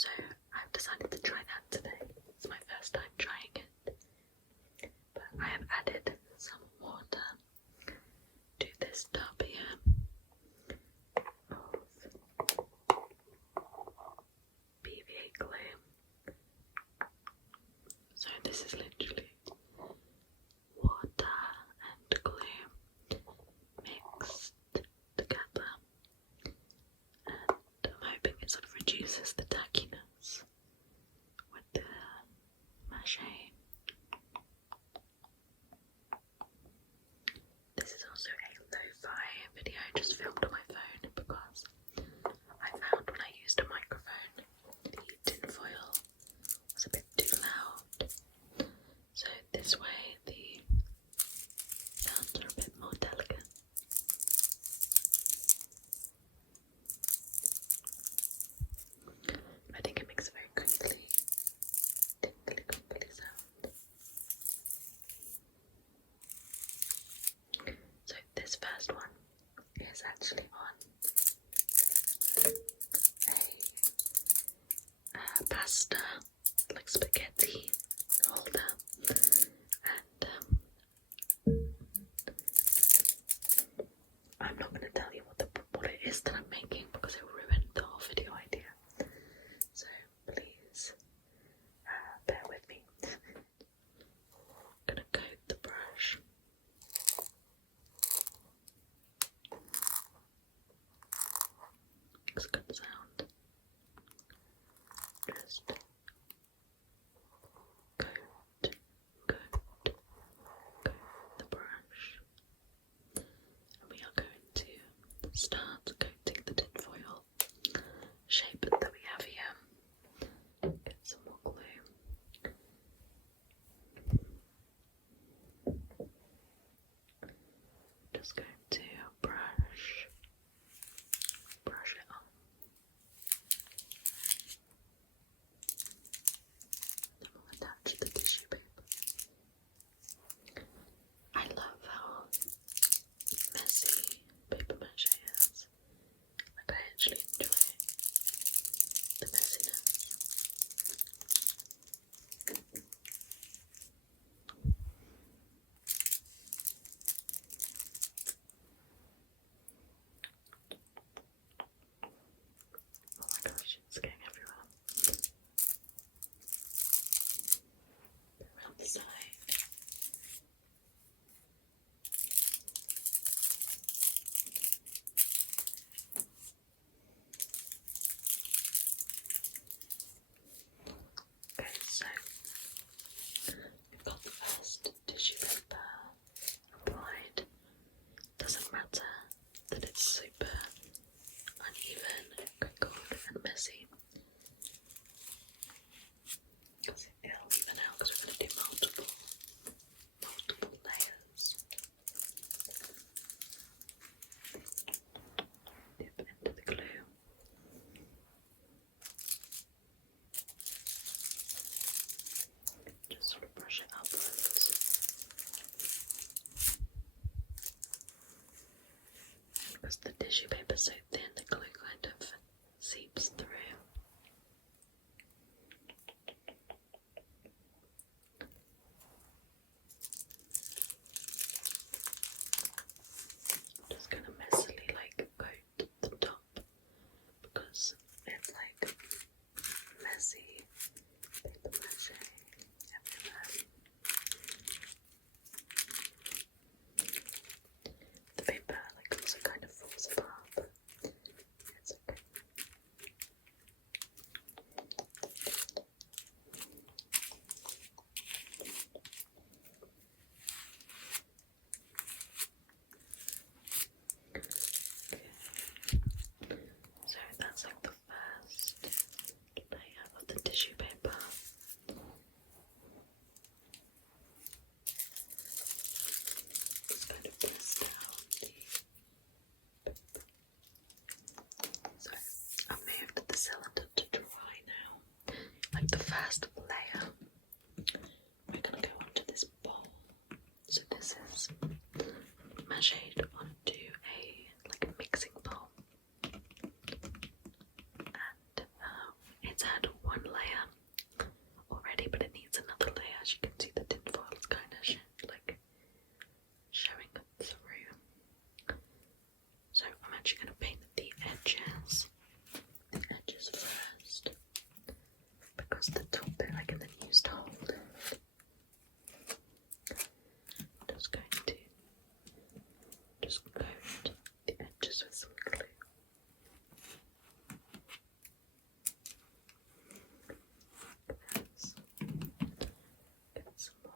So I've decided to try that today. It's my first time trying it. But I have added some water to this tub here of PVA glue. So this is literally water and glue mixed together, and I'm hoping it sort of reduces the tackiness with the Mache. This is also a lo-fi video just filmed on my phone because I found when I used a microphone the tinfoil was a bit too loud, so this way the sounds are a bit more delicate. I think it makes a very crinkly, tingly sound. So this first one is actually on a pasta, like spaghetti holder, and I'm not going to tell you what it is that I'm making because it will ruin the whole video idea. So please bear with me. I'm going to coat the brush. Makes a good sound. Just coat the brush. And we are going to start coating the tinfoil shape that we have here. Get some more glue. Just going to brush it on. Then we'll attach the tissue paper. I love how messy paper mache is. Like, I actually enjoy the messiness. Oh my gosh, it's getting everywhere. Around the side. Okay, so we've got the first tissue paper applied. Doesn't matter that it's super uneven, crinkled and messy, because it'll even out because we're going to do multiple layers. Dip into the glue. Just sort of brush it upwards. Because the tissue paper's so thin, the glue kind of seeps through. Just gonna messily coat the top because it's messy paper mache everywhere. The paper also kind of falls apart, but it's okay. So that's the first layer of the tissue paper. Just kind of press down the paper. So I've moved the cylinder to dry now. Like the first layer, we're gonna go onto this bowl. So this is mached onto a mixing bowl, and it's had across the top bit, like, and then use to hold it. I'm just going to coat the edges with some glue. Get some more.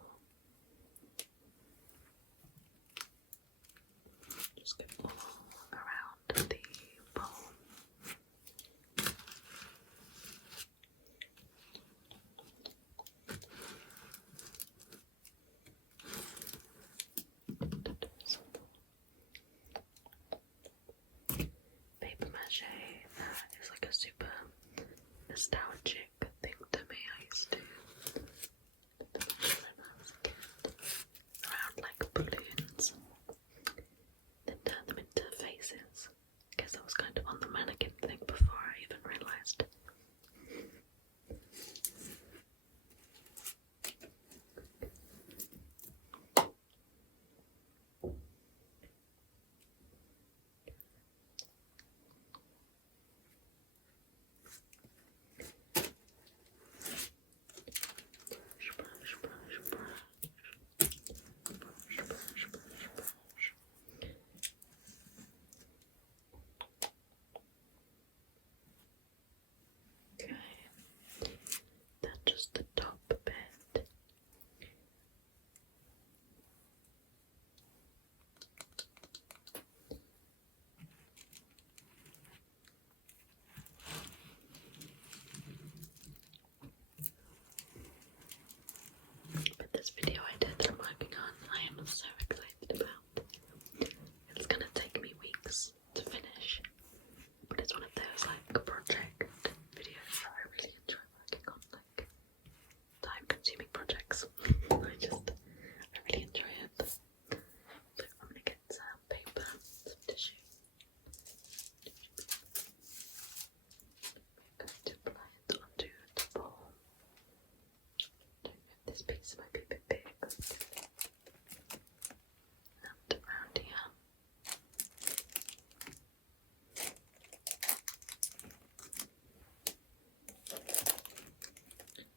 Just go all around the bowl. Paper mache is like a super nostalgic thing to me. I used to when I was a kid around like balloons, then turn them into faces. I guess I was kind of on the mannequin thing before I even realised. Okay, that's just the top bit. But this video I did that I'm working on, I am so excited about. It's gonna take me weeks to finish, but it's one of those like project videos that I really enjoy working on, like time-consuming projects. I really enjoy it. So I'm gonna get some paper, some tissue. I'm going to apply it onto the bowl. I don't know if this piece might be a bit big. And around here.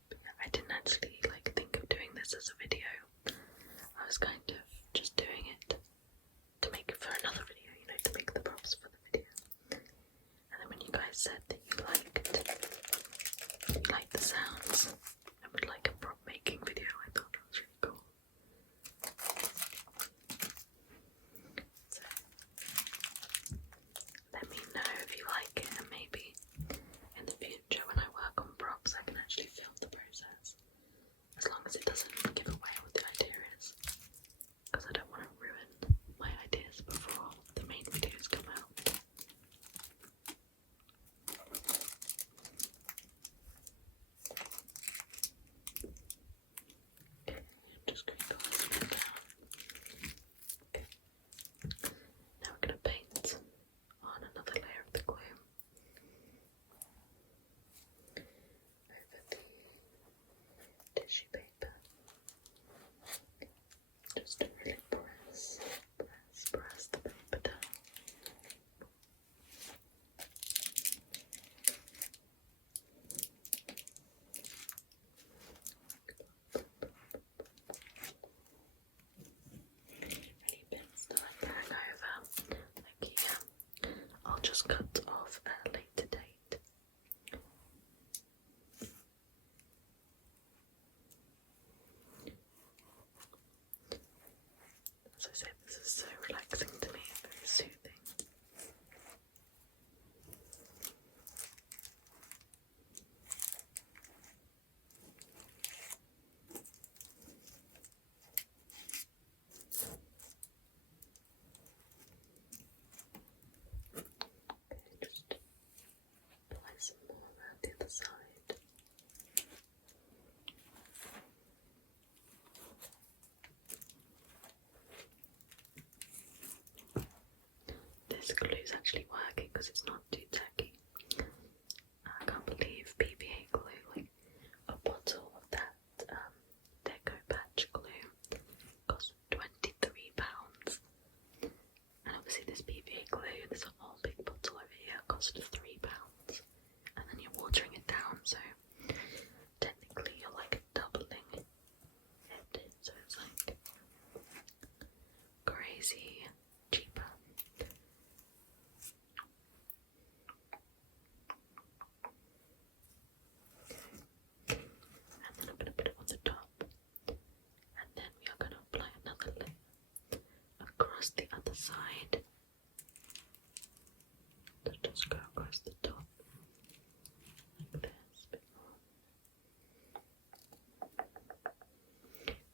But yeah, I didn't actually like think of doing this as a video. I was kind of just doing it to make it for another video, you know, to make the props for the video. And then when you guys said that you liked the sounds and would like a prop making video, I thought that was really cool. So let me know if you like it, and maybe in the future when I work on props I can actually film the process. As long as it doesn't give away what the idea is. Because I don't want to ruin my ideas before the main videos come out. Okay, I'm just going to put this bit down. Okay. Now we're going to paint on another layer of the glue over the tissue paper. Just to really press the paper down. Any bits that I'm going over, like here, I'll just cut off at a later date. As I said, this is so relaxing to me, very soothing. Okay, just apply some more around the other side. This glue is actually working because it's not too tacky. I can't believe PVA glue, like a bottle of that Deco Patch glue cost £23. And obviously this PVA glue, there's a whole big bottle over here, cost £3. And then you're watering it down, so £10 side. Let's just go across the top like this.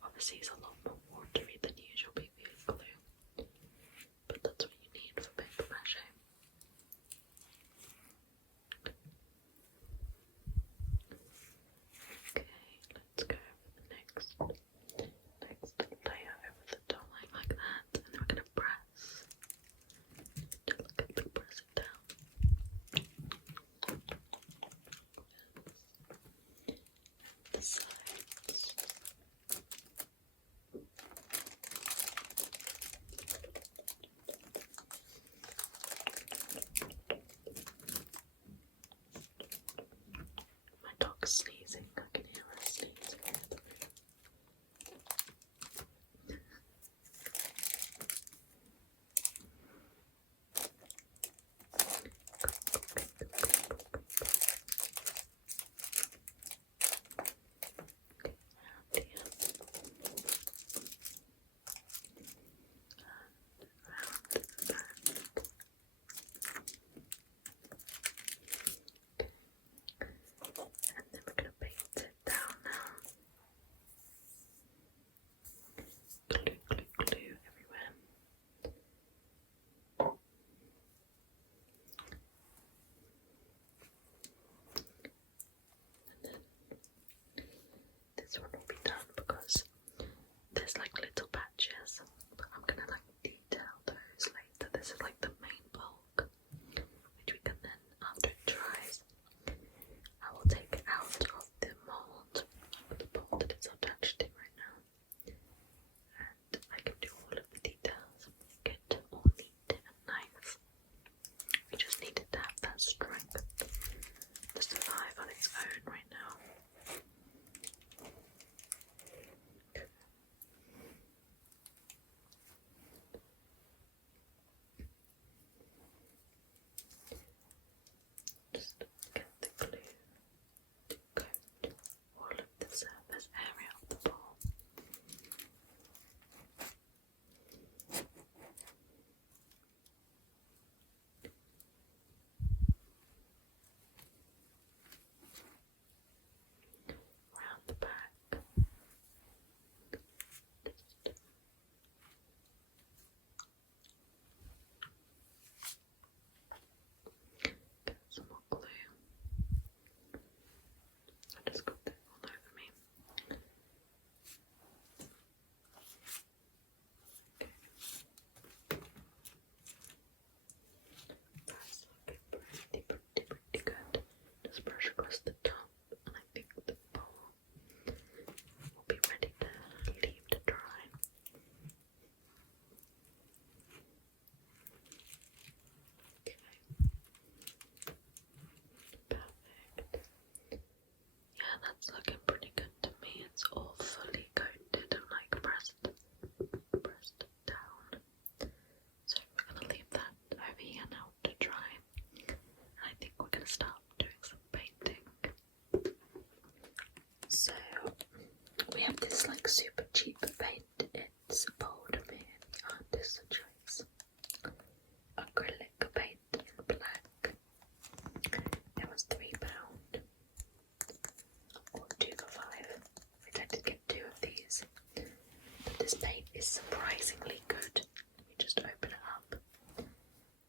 Obviously, it's a lot more watery than usual PVA glue, but that's what you need for paper mache. Okay, let's go over the next layer over the top like that, and then we're going to press. Press it down. The sides. My dog's sneezing. I can hear her sneezing in the room. And then we're going to paint it down now. Glue, glue, glue everywhere. And then this one will be done because there's like little patches, but I'm going to like detail those later. This is like the main bulk, which we can then, after it dries, I will take it out of the mould, the bowl that it's attached to right now, and I can do all of the details, get all neat and nice. We just need it to have that strength to survive on its own right now. Just get the glue to coat all of the surface area of the bowl. Around the back. Get some more glue. I just got that all over me. That's looking pretty good. Just brush across the top, and I think the bowl will be ready to leave to dry. Okay. Perfect. Yeah, that's looking pretty good to me. It's all fully coated and like pressed down. So we're gonna leave that over here now to dry. And I think we're gonna start doing some painting. So we have this like super cheap paint. It's Bold Made Artist's Choice acrylic paint in black. It was £3 or 2 for 5, which I did get 2 of these. But this paint is surprisingly good. Let me just open it up.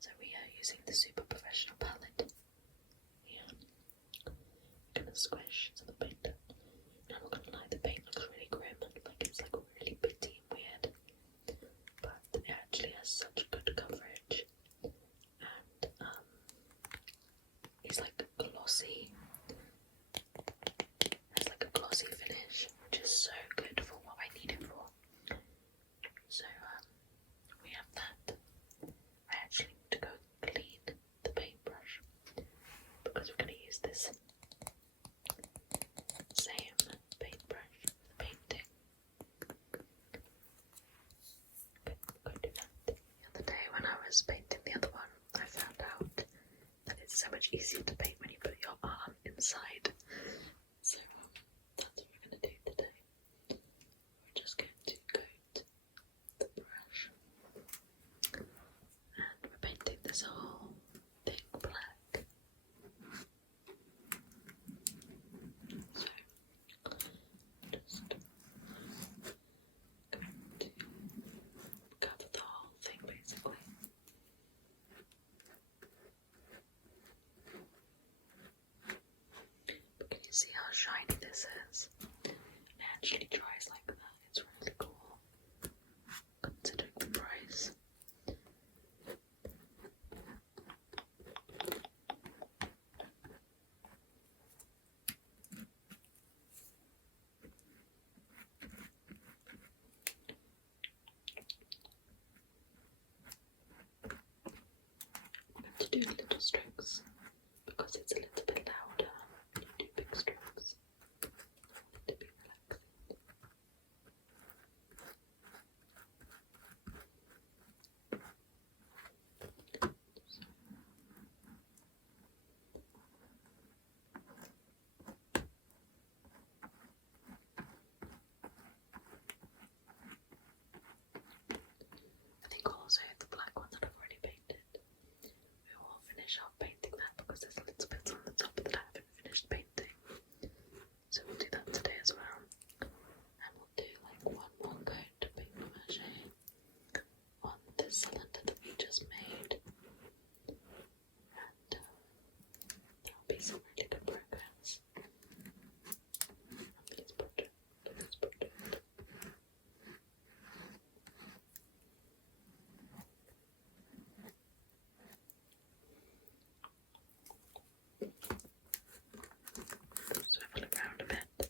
So we are using the super professional palette here. I'm gonna squish some of the paint down. Now I'm not gonna lie, the paint looks really grim, like it's like really bitty and weird. But it actually has such good coverage, and it's like glossy. It's like a glossy finish, which is so good for what I need it for. So we have that. I actually need to go clean the paintbrush because we're going to use this same paintbrush for the painting. Okay, I'm going to do that. The other day when I was painting the other one, I found out that it's so much easier to paint when you put your arm inside. So that's what we're going to do today. We're just going to coat the brush see how shiny this is? It actually dries like that. It's really cool, considering the price. I'm going to do little strokes because it's a little bit louder when you do big strokes. I want it to be relaxing. I think also the black one that I've already painted, we will finish off painting that because there's little bits on the top that I haven't finished painting. So we'll do that today as well. And we'll do like one more coat of paper mache on this cylinder that we just made. And that'll be some really good progress. Let's put it. So have a look around a bit.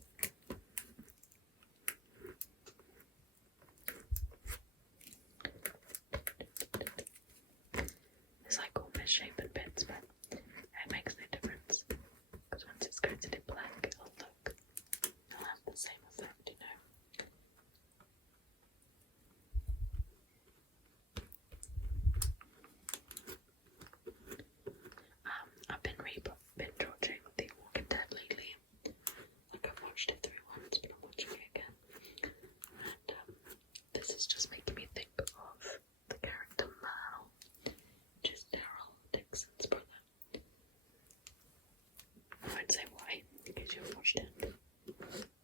It's like all misshapen bits, but it makes no difference because once it's coated in black, it'll have the same effect, you know. I've been binge-watching The Walking Dead lately. Like I've watched it through once, but I'm watching it again. And this is just making me think of the character Mal, which is Daryl Dixon's brother. I won't say why, because you've watched it,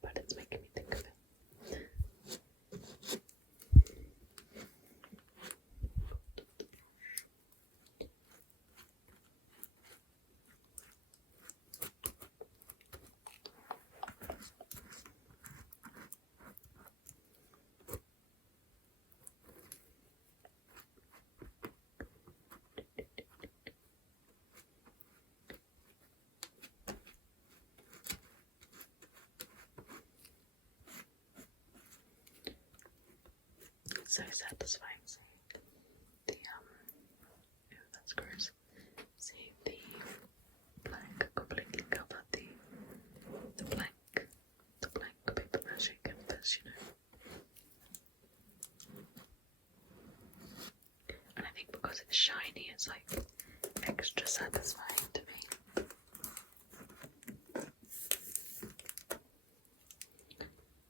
but it's making me think of it. It's so satisfying seeing the that's gross. Seeing the black completely cover the blank paper mache canvas, you know. And I think because it's shiny, it's like extra satisfying to me.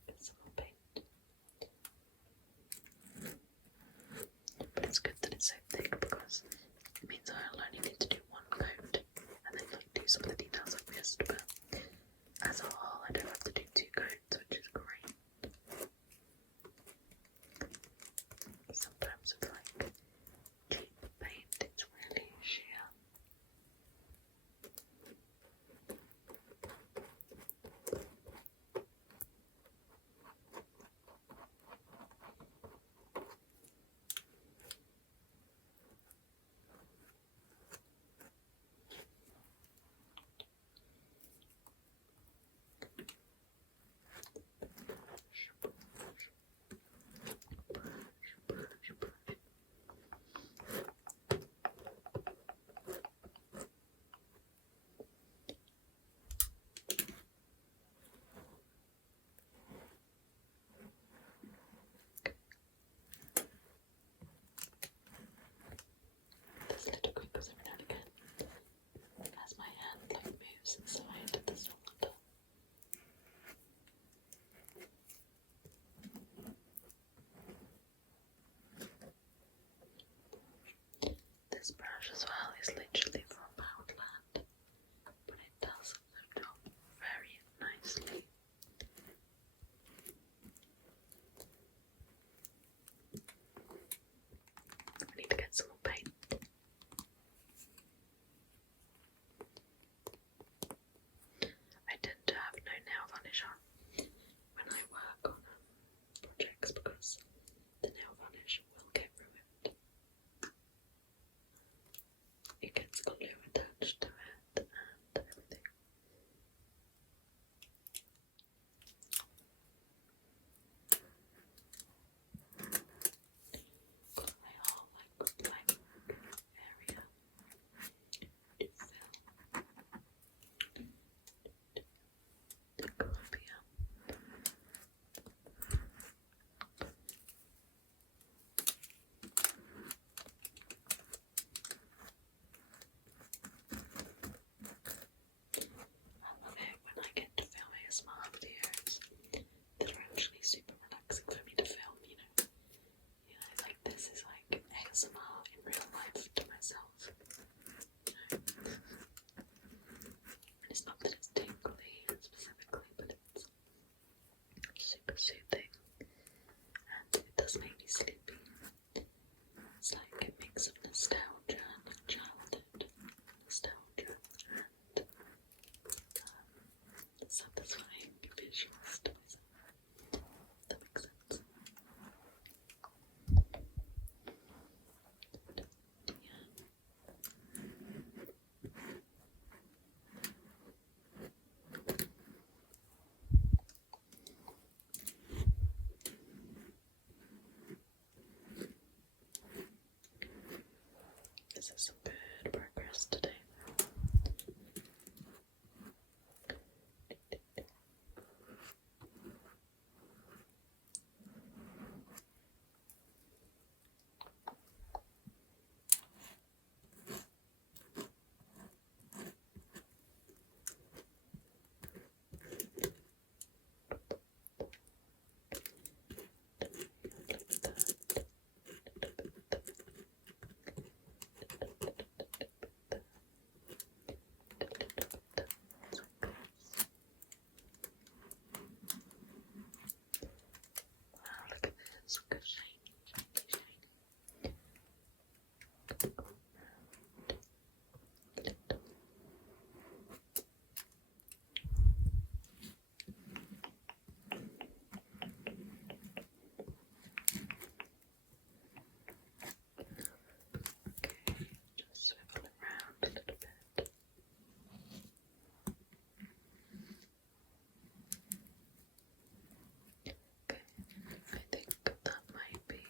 Get some more paint. But it's good that it's so thick because it means I'll only need to do one coat and then like do some of the details I've missed, but as a whole I don't have to do 2 coats, which is great. Sometimes with like cheap paint it's really sheer. some good progress today. Good shiny, shiny, shiny. Okay, just swivel it around a little bit. Okay, I think that might be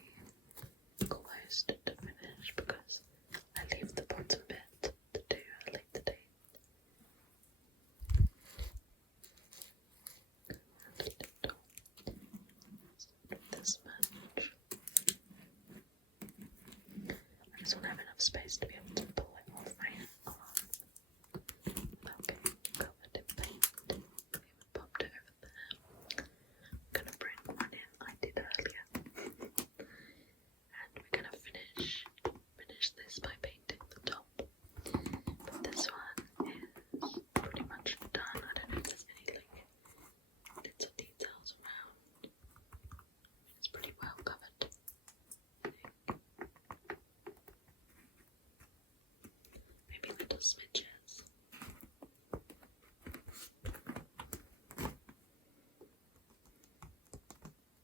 close to finish because I leave the bottom bit to do a later date. This much. I just want to have enough space to be able to pull it off my arm. Okay, covered in paint. We popped it over there. I'm gonna bring one in I did earlier. And we're gonna finish this by painting the top. But this one is pretty much done. I don't know if there's any like little details around. It's pretty well covered. Maybe little smidges.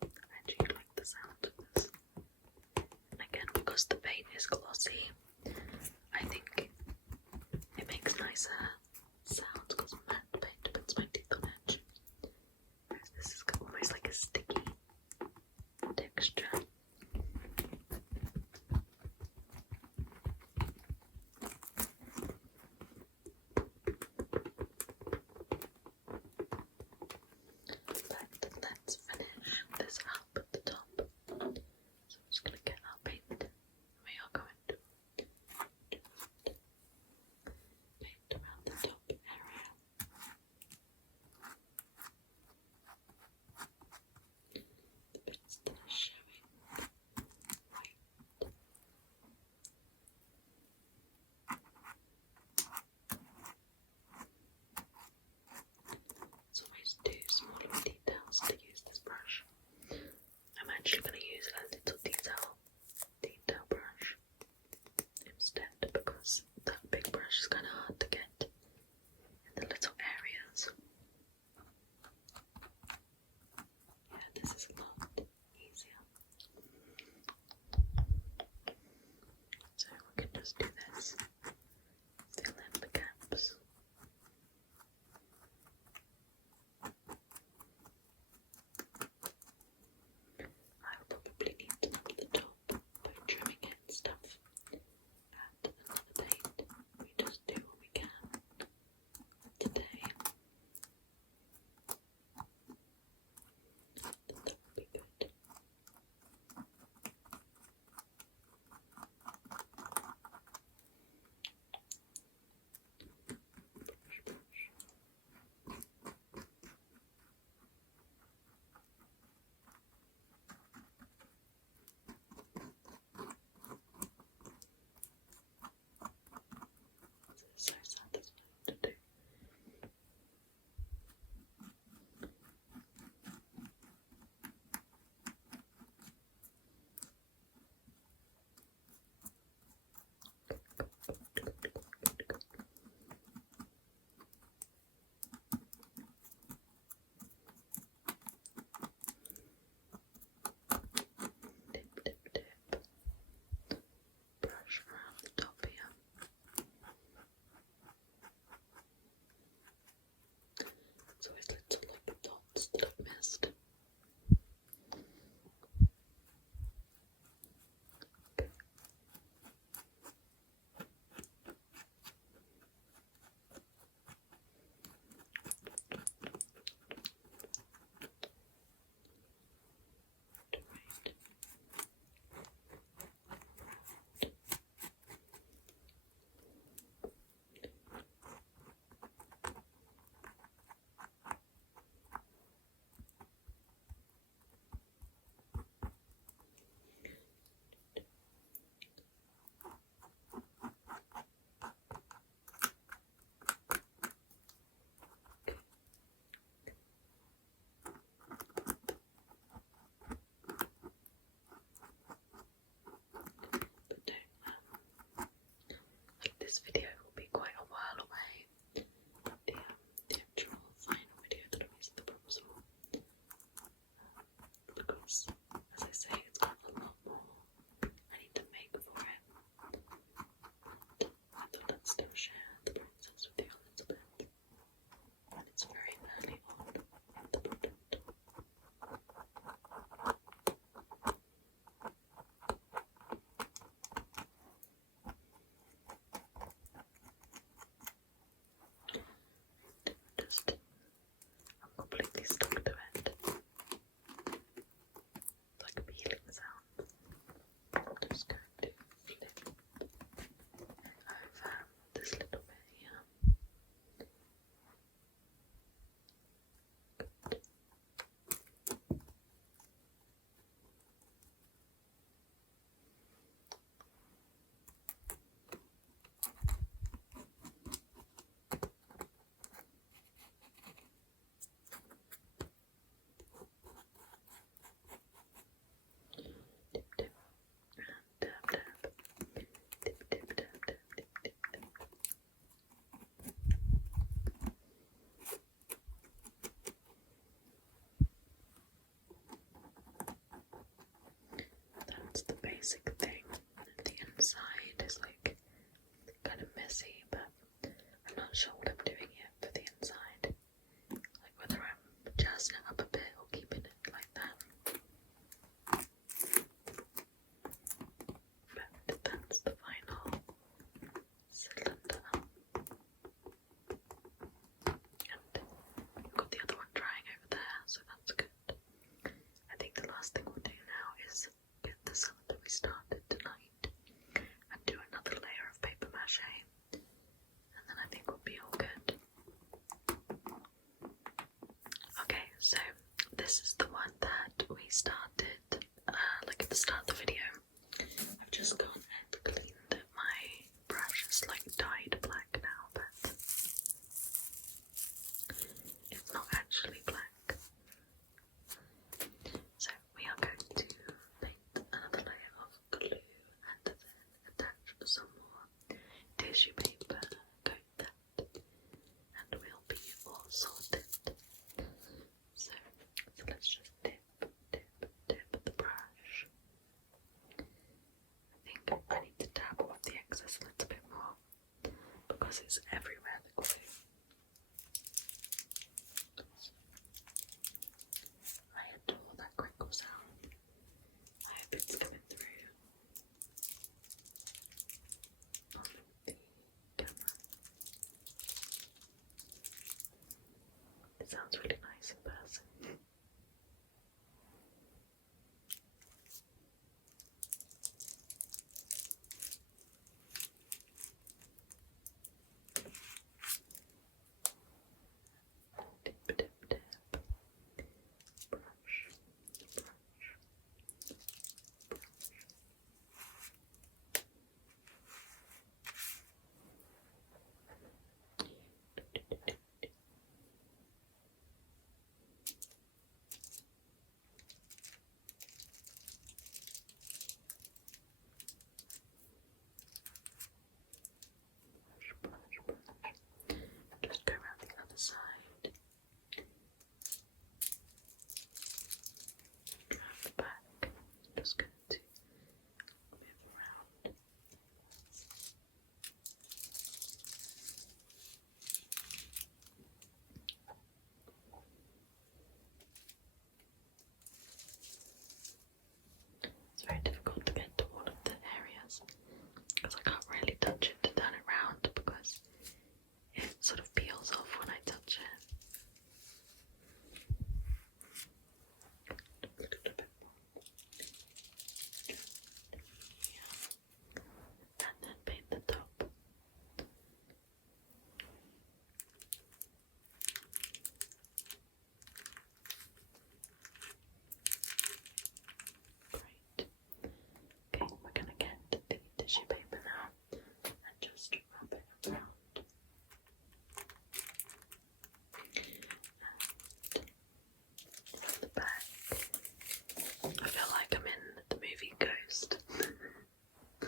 I actually like the sound of this. And again, because the paint is glossy, I think it makes nicer sounds because matte paint puts my teeth on edge. Whereas this is almost like a sticky texture. But let's finish this up at the top. So I'm just going to get our paint. We are going to paint around the basic thing. The inside is like kind of messy, but I'm not sure what I'm doing yet for the inside. Like whether I'm jazzing it up a bit or keeping it like that. But that's the final cylinder. And I've got the other one drying over there, so that's good. I think the last thing we'll do now is get the cylinder we started tonight and do another layer of paper mache, and then I think we'll be all good. Okay, so this is the one that we started like at the start of the video. I've just gone and cleaned my brush. It's like dyed black now, but it's not actually black. So we are going to paint another layer of glue and then attach some more tissue paper, coat that, and we'll be all sorted. So let's just dip the brush. I think I need to dab off the excess a little bit more because it's everywhere, the glue. I adore that crinkle sound. I hope it's coming through on the camera. It sounds really nice in person. Dip, dip, dip. Brush, brush, brush. Brush, brush, brush. Just go around the other side. Around the back. Just going to move around. It's very difficult to get to all of the areas because I can't really touch it to turn it round because it sort of peels off when I touch it. A little bit more. Yeah. And then paint the top. Great. Okay, we're going to get the tissue paper now and just rub it around. And the back. I feel like I'm in the movie Ghost. Oh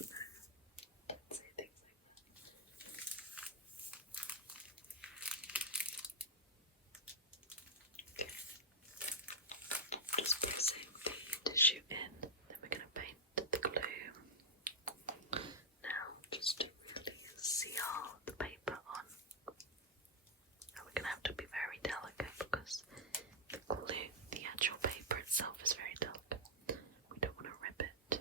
no, can't say things like that. Okay. Just pressing the tissue in, then we're going to paint the glue. Now, just to really seal the paper on. And we're going to have to be very delicate because the glue, the actual paper itself is very delicate. We don't want to rip it.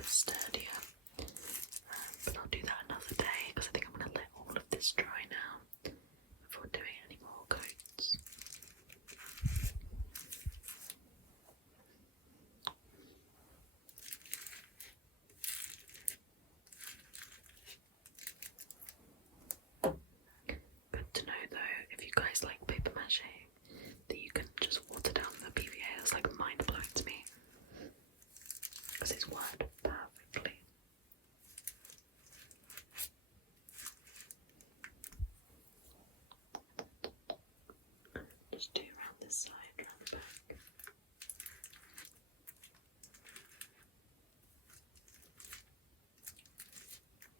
bit sturdier. But I'll do that another day because I think I'm going to let all of this dry now before doing any more coats. Good to know though, if you guys like paper mache, that you can just water down the PVA. It's like mind blowing to me because it's worked perfectly. Just do around this side, around the back.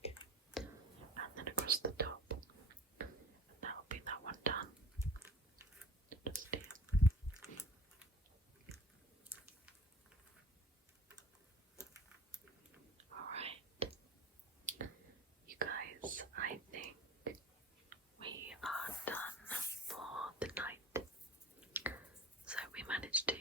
Okay. And then across the top. And that'll be that one done. Just here. Alright. You guys, I think we are done for the night. So we managed to